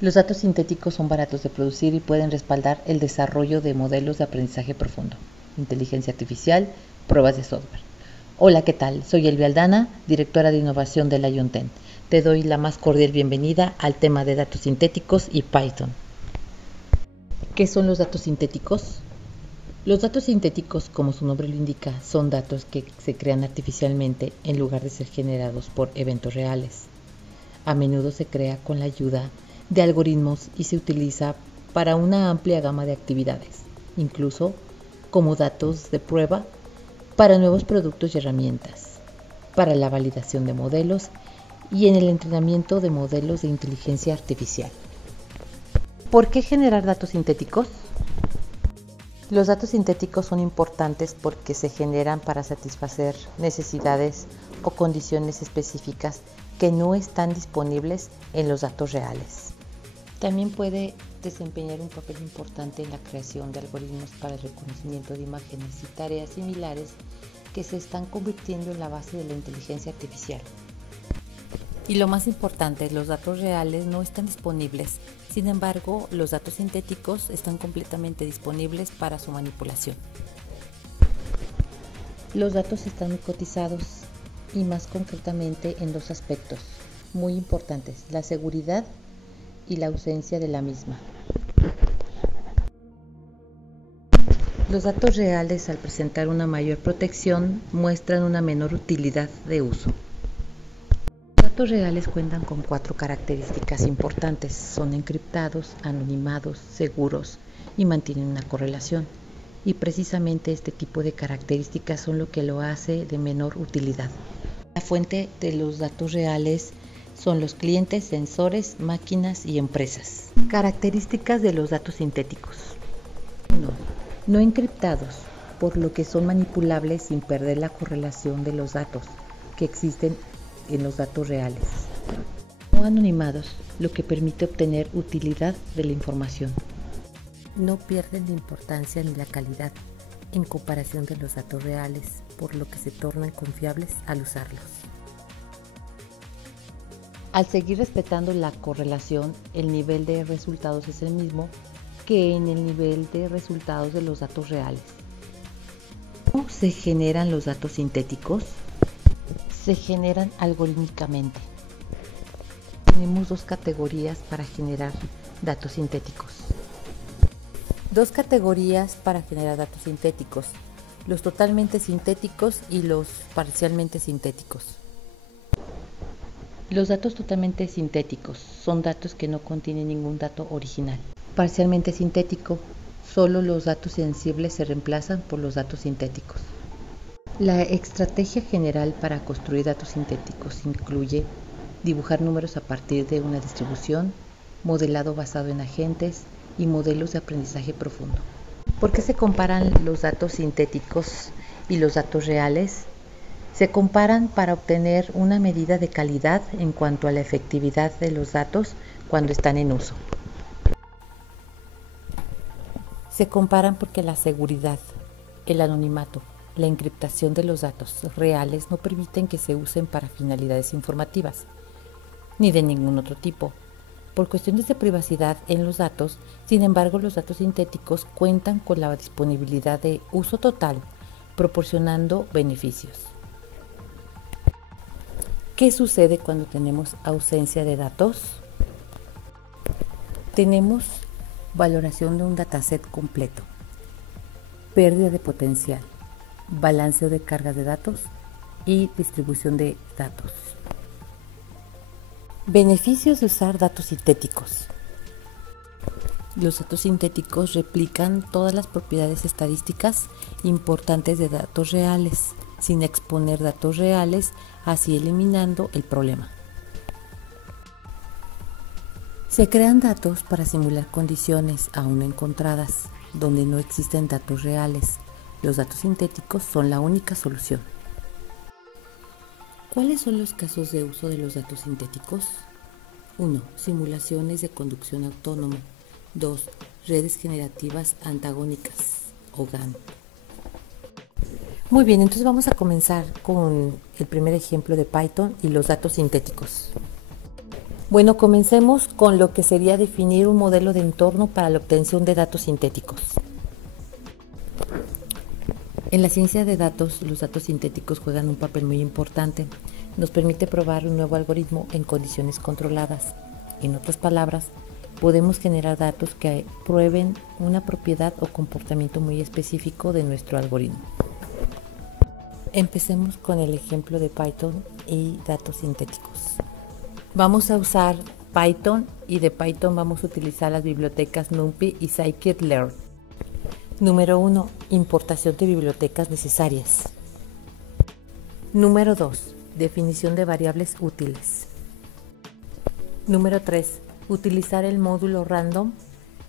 Los datos sintéticos son baratos de producir y pueden respaldar el desarrollo de modelos de aprendizaje profundo, inteligencia artificial, pruebas de software. Hola, ¿qué tal? Soy Elvia Aldana, directora de innovación de la IONTEN. Te doy la más cordial bienvenida al tema de datos sintéticos y Python. ¿Qué son los datos sintéticos? Los datos sintéticos, como su nombre lo indica, son datos que se crean artificialmente en lugar de ser generados por eventos reales. A menudo se crea con la ayuda de algoritmos y se utiliza para una amplia gama de actividades, incluso como datos de prueba para nuevos productos y herramientas, para la validación de modelos y en el entrenamiento de modelos de inteligencia artificial. ¿Por qué generar datos sintéticos? Los datos sintéticos son importantes porque se generan para satisfacer necesidades o condiciones específicas que no están disponibles en los datos reales. También puede desempeñar un papel importante en la creación de algoritmos para el reconocimiento de imágenes y tareas similares que se están convirtiendo en la base de la inteligencia artificial. Y lo más importante, los datos reales no están disponibles. Sin embargo, los datos sintéticos están completamente disponibles para su manipulación. Los datos están muy cotizados y más concretamente en dos aspectos muy importantes: la seguridad y la ausencia de la misma. Los datos reales, al presentar una mayor protección, muestran una menor utilidad de uso. Los datos reales cuentan con 4 características importantes: son encriptados, anonimados, seguros y mantienen una correlación. Y precisamente este tipo de características son lo que lo hace de menor utilidad. La fuente de los datos reales son los clientes, sensores, máquinas y empresas. Características de los datos sintéticos. 1. No encriptados, por lo que son manipulables sin perder la correlación de los datos que existen en los datos reales. No anonimados, lo que permite obtener utilidad de la información. No pierden la importancia ni la calidad en comparación de los datos reales, por lo que se tornan confiables al usarlos. Al seguir respetando la correlación, el nivel de resultados es el mismo que en el nivel de resultados de los datos reales. ¿Cómo se generan los datos sintéticos? Se generan algorítmicamente. Tenemos 2 categorías para generar datos sintéticos. 2 categorías para generar datos sintéticos: los totalmente sintéticos y los parcialmente sintéticos. Los datos totalmente sintéticos son datos que no contienen ningún dato original. Parcialmente sintético, solo los datos sensibles se reemplazan por los datos sintéticos. La estrategia general para construir datos sintéticos incluye dibujar números a partir de una distribución, modelado basado en agentes y modelos de aprendizaje profundo. ¿Por qué se comparan los datos sintéticos y los datos reales? Se comparan para obtener una medida de calidad en cuanto a la efectividad de los datos cuando están en uso. Se comparan porque la seguridad, el anonimato, la encriptación de los datos reales no permiten que se usen para finalidades informativas, ni de ningún otro tipo. Por cuestiones de privacidad en los datos, sin embargo, los datos sintéticos cuentan con la disponibilidad de uso total, proporcionando beneficios. ¿Qué sucede cuando tenemos ausencia de datos? Tenemos valoración de un dataset completo, pérdida de potencial, balanceo de cargas de datos y distribución de datos. Beneficios de usar datos sintéticos. Los datos sintéticos replican todas las propiedades estadísticas importantes de datos reales, sin exponer datos reales, así eliminando el problema. Se crean datos para simular condiciones aún no encontradas, donde no existen datos reales. Los datos sintéticos son la única solución. ¿Cuáles son los casos de uso de los datos sintéticos? 1. Simulaciones de conducción autónoma. 2. Redes generativas antagónicas o GAN. Muy bien, entonces vamos a comenzar con el primer ejemplo de Python y los datos sintéticos. Bueno, comencemos con lo que sería definir un modelo de entorno para la obtención de datos sintéticos. En la ciencia de datos, los datos sintéticos juegan un papel muy importante. Nos permite probar un nuevo algoritmo en condiciones controladas. En otras palabras, podemos generar datos que prueben una propiedad o comportamiento muy específico de nuestro algoritmo. Empecemos con el ejemplo de Python y datos sintéticos. Vamos a usar Python y de Python vamos a utilizar las bibliotecas NumPy y scikit-learn. Número 1. Importación de bibliotecas necesarias. Número 2. Definición de variables útiles. Número 3. Utilizar el módulo random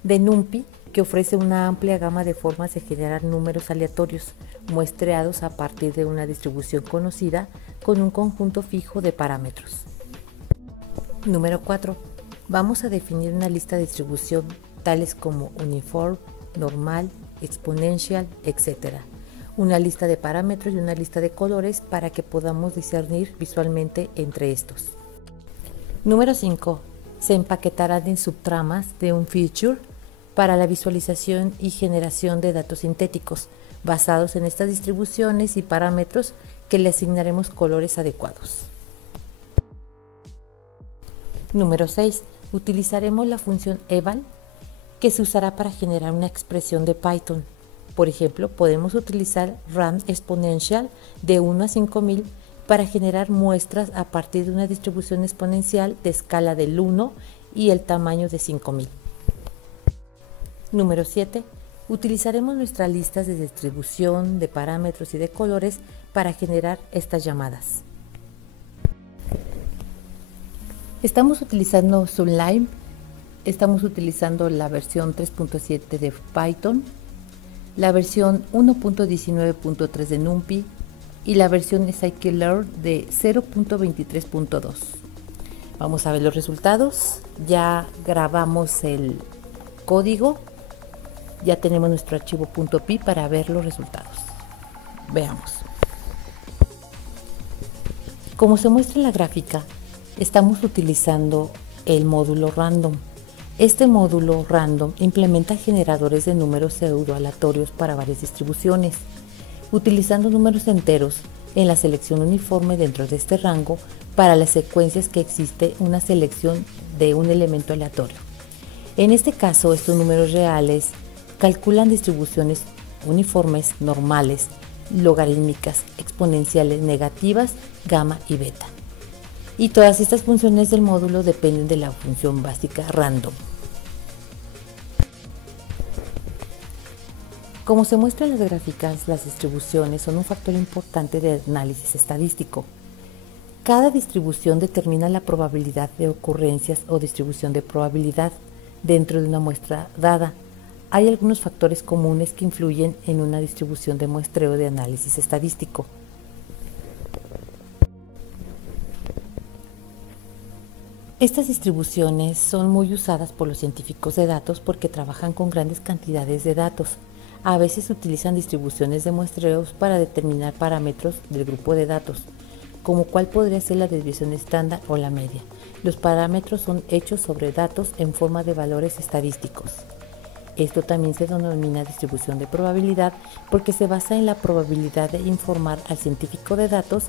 de NumPy, que ofrece una amplia gama de formas de generar números aleatorios muestreados a partir de una distribución conocida con un conjunto fijo de parámetros. Número 4. Vamos a definir una lista de distribución tales como uniform, normal, exponencial, etc. Una lista de parámetros y una lista de colores para que podamos discernir visualmente entre estos. Número 5. Se empaquetarán en subtramas de un feature para la visualización y generación de datos sintéticos basados en estas distribuciones y parámetros que le asignaremos colores adecuados. Número 6. Utilizaremos la función eval, que se usará para generar una expresión de Python. Por ejemplo, podemos utilizar RAM exponencial de 1 a 5000 para generar muestras a partir de una distribución exponencial de escala del 1 y el tamaño de 5000. Número 7. Utilizaremos nuestras listas de distribución, de parámetros y de colores para generar estas llamadas. Estamos utilizando Sublime. Estamos utilizando la versión 3.7 de Python, la versión 1.19.3 de NumPy y la versión scikit-learn de 0.23.2. Vamos a ver los resultados. Ya grabamos el código, ya tenemos nuestro archivo .py para ver los resultados. Veamos. Como se muestra en la gráfica, estamos utilizando el módulo random. Este módulo random implementa generadores de números pseudo-aleatorios para varias distribuciones, utilizando números enteros en la selección uniforme dentro de este rango. Para las secuencias que existe una selección de un elemento aleatorio. En este caso, estos números reales calculan distribuciones uniformes, normales, logarítmicas, exponenciales, negativas, gamma y beta. Y todas estas funciones del módulo dependen de la función básica random. Como se muestra en las gráficas, las distribuciones son un factor importante de análisis estadístico. Cada distribución determina la probabilidad de ocurrencias o distribución de probabilidad dentro de una muestra dada. Hay algunos factores comunes que influyen en una distribución de muestreo de análisis estadístico. Estas distribuciones son muy usadas por los científicos de datos porque trabajan con grandes cantidades de datos. A veces utilizan distribuciones de muestreos para determinar parámetros del grupo de datos, como cuál podría ser la desviación estándar o la media. Los parámetros son hechos sobre datos en forma de valores estadísticos. Esto también se denomina distribución de probabilidad porque se basa en la probabilidad de informar al científico de datos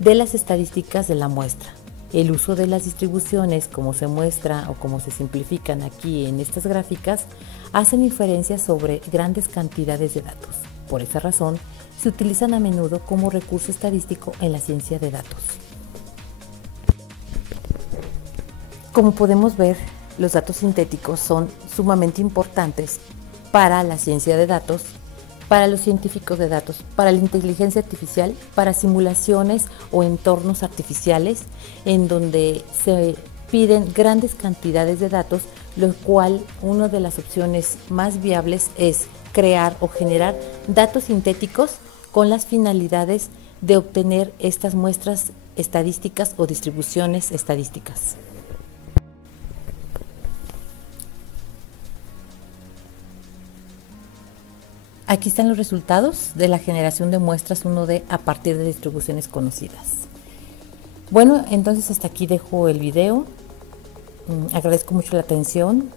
de las estadísticas de la muestra. El uso de las distribuciones, como se muestra o como se simplifican aquí en estas gráficas, hacen inferencias sobre grandes cantidades de datos. Por esa razón, se utilizan a menudo como recurso estadístico en la ciencia de datos. Como podemos ver, los datos sintéticos son sumamente importantes para la ciencia de datos, para los científicos de datos, para la inteligencia artificial, para simulaciones o entornos artificiales en donde se piden grandes cantidades de datos, lo cual una de las opciones más viables es crear o generar datos sintéticos con las finalidades de obtener estas muestras estadísticas o distribuciones estadísticas. Aquí están los resultados de la generación de muestras 1D a partir de distribuciones conocidas. Bueno, entonces hasta aquí dejo el video. Agradezco mucho la atención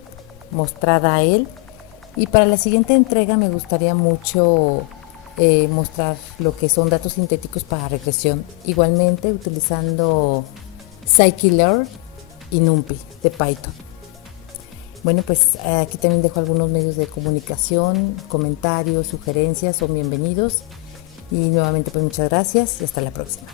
mostrada a él y para la siguiente entrega me gustaría mucho mostrar lo que son datos sintéticos para regresión, igualmente utilizando Scikit-learn y NumPy de Python. Bueno, pues aquí también dejo algunos medios de comunicación, comentarios, sugerencias, son bienvenidos. Y nuevamente pues muchas gracias y hasta la próxima.